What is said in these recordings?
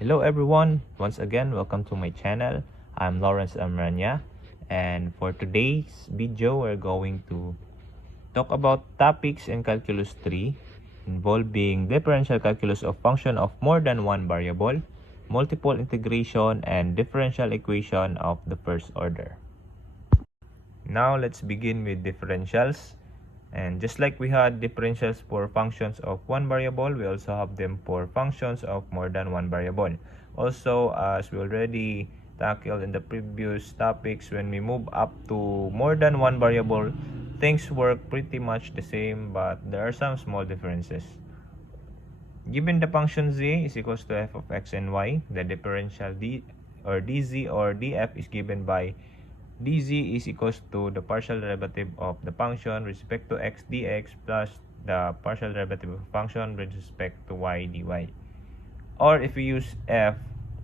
Hello everyone, once again welcome to my channel. I'm Lawrence Amrania, and for today's video we're going to talk about topics in Calculus 3 involving differential calculus of function of more than one variable, multiple integration, and differential equation of the first order. Now let's begin with differentials. And just like we had differentials for functions of one variable, we also have them for functions of more than one variable. Also, as we already tackled in the previous topics, when we move up to more than one variable, things work pretty much the same, but there are some small differences. Given the function z is equals to f of x and y, the differential d or dz or df is given by dz is equals to the partial derivative of the function with respect to x dx plus the partial derivative of function with respect to y dy. Or if we use f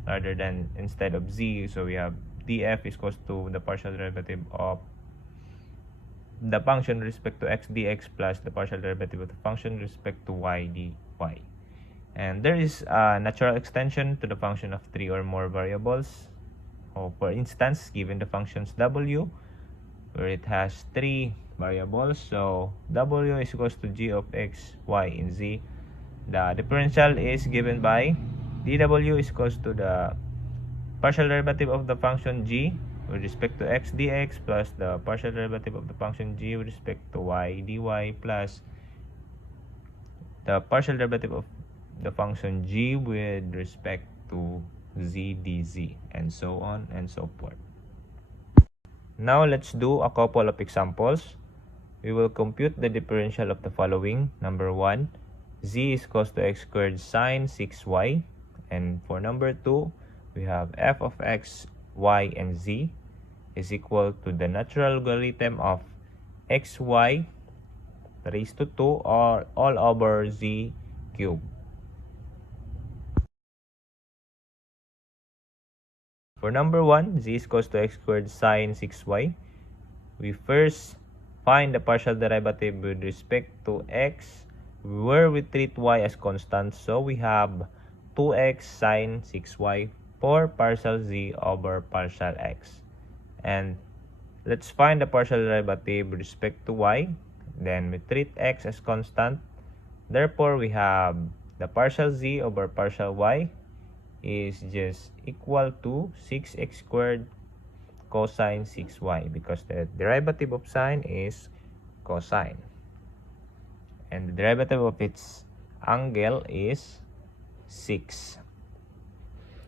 rather than instead of z, so we have df is equals to the partial derivative of the function with respect to x dx plus the partial derivative of the function with respect to y dy. And there is a natural extension to the function of three or more variables. For instance, given the functions w, where it has three variables, so w is equals to g of x, y, and z. The differential is given by dw is equals to the partial derivative of the function g with respect to x dx plus the partial derivative of the function g with respect to y dy plus the partial derivative of the function g with respect to z dz, and so on and so forth. Now let's do a couple of examples. We will compute the differential of the following. Number 1, z is equals to x squared sine 6y. And for number 2, we have f of x, y, and z is equal to the natural logarithm of xy raised to 2 or all over z cubed. For number 1, z is equals to x squared sine 6y. We first find the partial derivative with respect to x, where we treat y as constant. So we have 2x sine 6y for partial z over partial x. And let's find the partial derivative with respect to y. Then we treat x as constant. Therefore, we have the partial z over partial y is just equal to 6x squared cosine 6y, because the derivative of sine is cosine and the derivative of its angle is 6.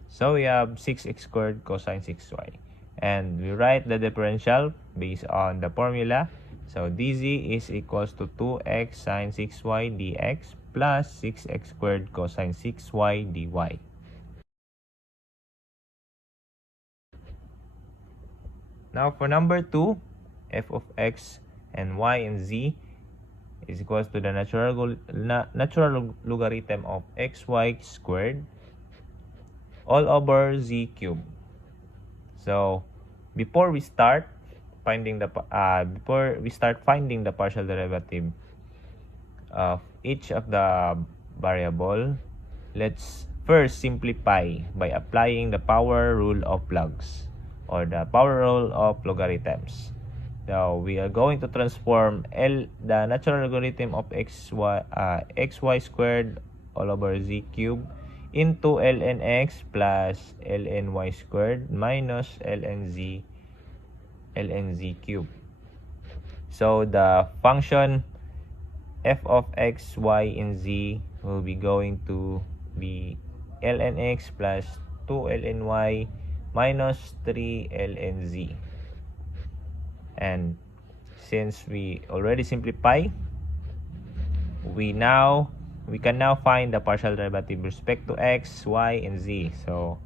So we have 6x squared cosine 6y, and we write the differential based on the formula. So dz is equals to 2x sine 6y dx plus 6x squared cosine 6y dy. Now for number 2, f of x and y and z is equals to the natural logarithm of xy squared all over z cubed. So before we start finding the partial derivative of each of the variable, let's first simplify by applying the power rule of logs or the power rule of logarithms. So we are going to transform the natural logarithm of xy squared all over z cubed into ln x plus ln y squared minus ln z cubed. So the function f of x, y, and z will be going to be ln x plus 2 ln y minus 3 ln z. And since we already simplify, we can now find the partial derivative with respect to x, y, and z. So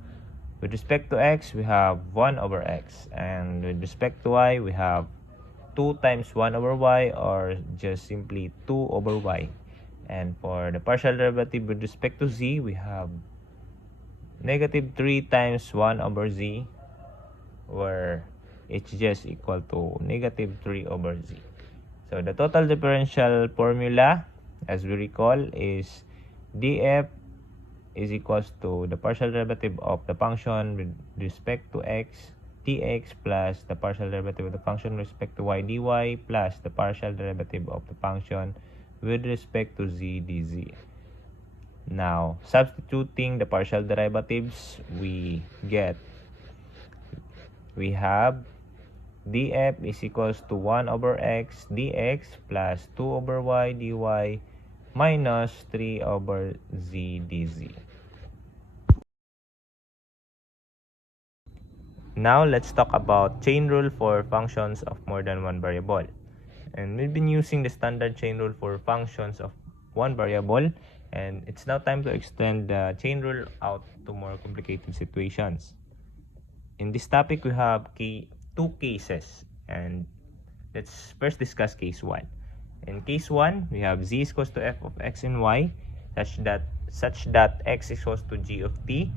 with respect to x, we have 1 over x, and with respect to y, we have 2 times 1 over y, or just simply 2 over y. And for the partial derivative with respect to z, we have negative 3 times 1 over z, where it's just equal to negative 3 over z. So the total differential formula, as we recall, is df is equals to the partial derivative of the function with respect to x dx plus the partial derivative of the function with respect to y dy plus the partial derivative of the function with respect to z dz. Now, substituting the partial derivatives, we have df is equals to 1 over x dx plus 2 over y dy minus 3 over z dz. Now, let's talk about chain rule for functions of more than one variable. And we've been using the standard chain rule for functions of one variable, and it's now time to extend the chain rule out to more complicated situations. In this topic, we have two cases, and let's first discuss case 1. In case 1, we have z is equals to f of x and y such that x is equals to g of t,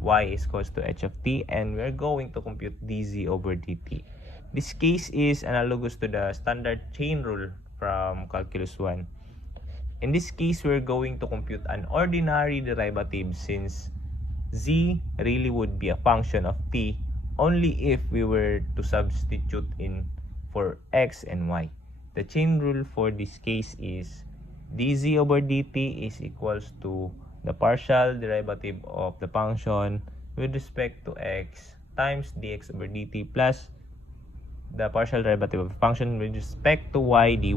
y is equals to h of t, and we're going to compute dz over dt. This case is analogous to the standard chain rule from calculus 1. In this case, we're going to compute an ordinary derivative since z really would be a function of t only if we were to substitute in for x and y. The chain rule for this case is dz over dt is equals to the partial derivative of the function with respect to x times dx over dt plus the partial derivative of the function with respect to y dy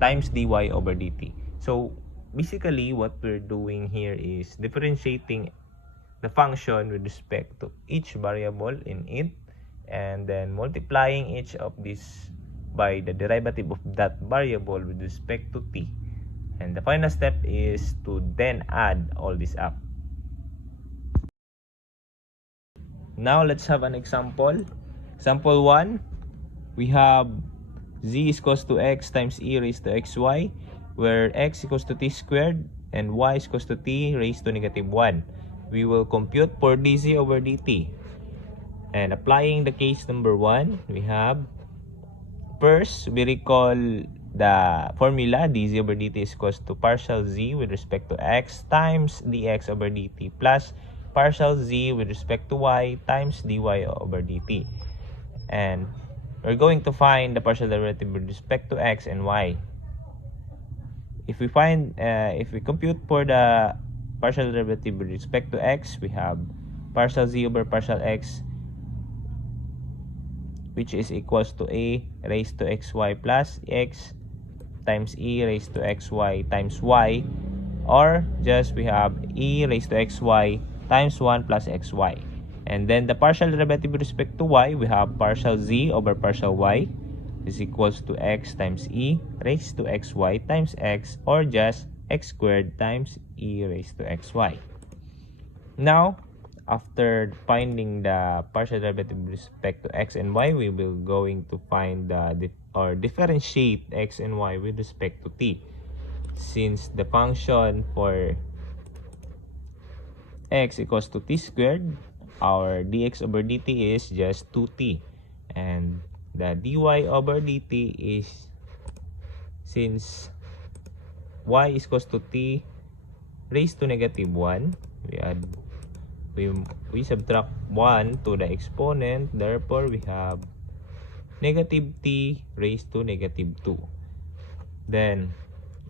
times dy over dt. So basically what we're doing here is differentiating the function with respect to each variable in it and then multiplying each of these by the derivative of that variable with respect to t. And the final step is to then add all this up. Now let's have an example. Example 1, we have z is equals to x times e raised to xy, where x equals to t squared and y is equals to t raised to negative 1. We will compute for dz over dt. And applying the case number 1, we have, first, we recall the formula dz over dt is equals to partial z with respect to x times dx over dt plus partial z with respect to y times dy over dt. And we're going to find the partial derivative with respect to x and y. If we compute for the partial derivative with respect to x, we have partial z over partial x, which is equals to a raised to xy plus x times e raised to xy times y, or just we have e raised to xy times 1 plus xy. And then the partial derivative with respect to y, we have partial z over partial y is equals to x times e raised to xy times x, or just x squared times e raised to xy. Now, after finding the partial derivative with respect to x and y, we will going to find or differentiate x and y with respect to t. Since the function for x equals to t squared, our dx over dt is just 2t, and the dy over dt is, since y is equals to t raised to negative 1, we subtract 1 to the exponent, therefore we have negative t raised to negative 2. Then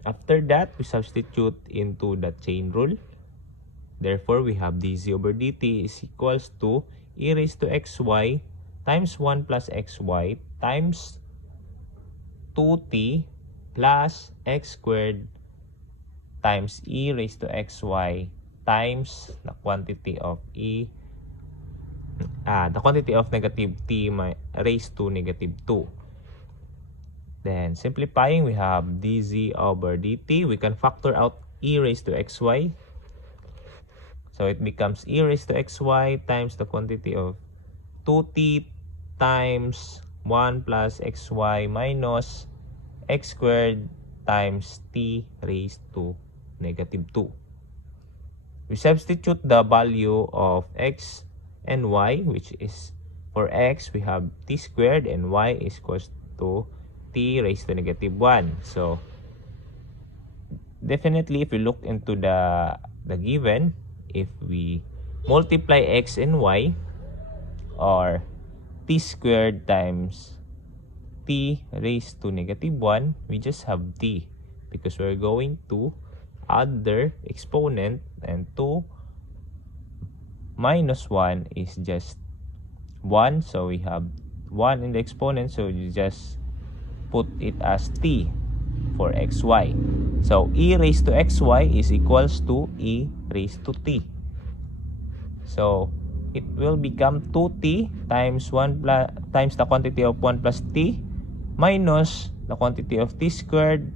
after that, we substitute into the chain rule. Therefore, we have dz over dt is equals to e raised to xy times 1 plus xy times 2t plus x squared times e raised to xy times the quantity of negative t raised to negative 2. Then simplifying, we have dz over dt. We can factor out e raised to xy. So it becomes e raised to xy times the quantity of 2t times 1 plus xy minus x squared times t raised to negative 2. We substitute the value of x and y, which is for x, we have t squared and y is equals to t raised to negative 1. So definitely, if you look into the given, if we multiply x and y, or t squared times t raised to negative 1, we just have t because we're going to add their exponent, and 2 minus 1 is just 1, so we have 1 in the exponent, so you just put it as t for xy. So e raised to xy is equals to e raised to t. So it will become 2t times 1 plus times the quantity of 1 plus t minus the quantity of t squared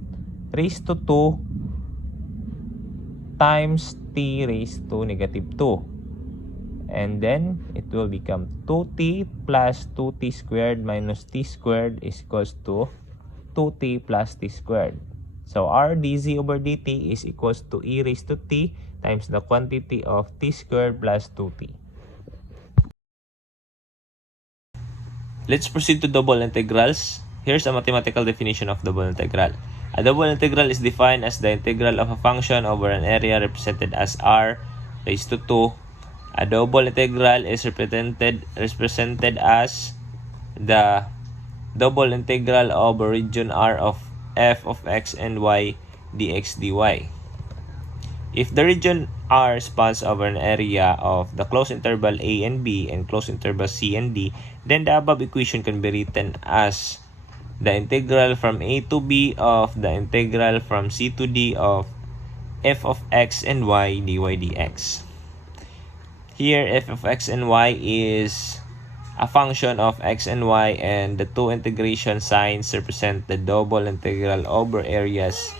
raised to 2 times t raised to negative 2. And then it will become 2t plus 2t squared minus t squared is equals to 2t plus t squared. So our dz over dt is equals to e raised to t times the quantity of t squared plus 2t. Let's proceed to double integrals. Here's a mathematical definition of double integral. A double integral is defined as the integral of a function over an area represented as r raised to 2. A double integral is represented as the double integral over region R of f of x and y dx dy. If the region R spans over an area of the closed interval a and b and closed interval c and d, then the above equation can be written as the integral from a to b of the integral from c to d of f of x and y dy dx. Here, f of x and y is a function of x and y, and the two integration signs represent the double integral over areas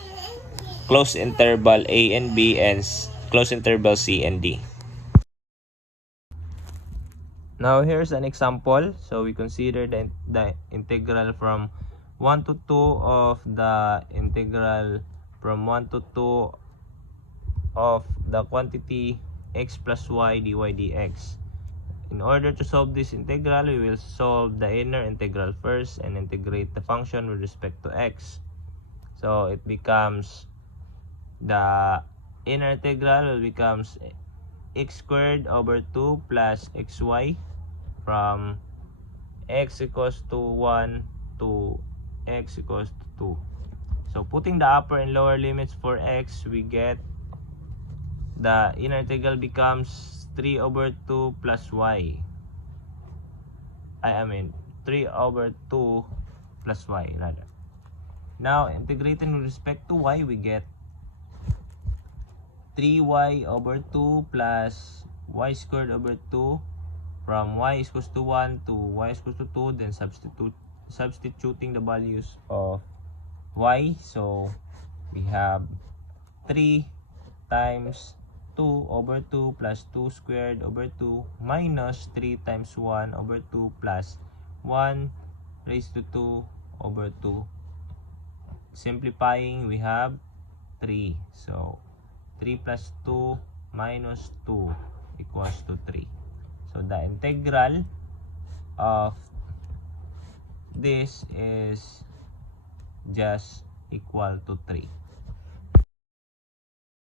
closed interval a and b and closed interval c and d. Now here's an example. So we consider the integral from 1 to 2 of the integral from 1 to 2 of the quantity x plus y dy dx. In order to solve this integral, we will solve the inner integral first and integrate the function with respect to x. So it becomes, the inner integral will becomes x squared over 2 plus xy from x equals to 1 to x equals to 2. So putting the upper and lower limits for x, we get the inner integral becomes 3 over 2 plus y. I mean 3 over 2 plus y rather. Now integrating with respect to y, we get 3y over 2 plus y squared over 2 from y is equals to 1 to y is equals to 2, then substituting the values of y. So we have 3 times 2 over 2 plus 2 squared over 2 minus 3 times 1 over 2 plus 1 raised to 2 over 2. Simplifying, we have 3. So 3 plus 2 minus 2 equals to 3. So the integral of this is just equal to 3.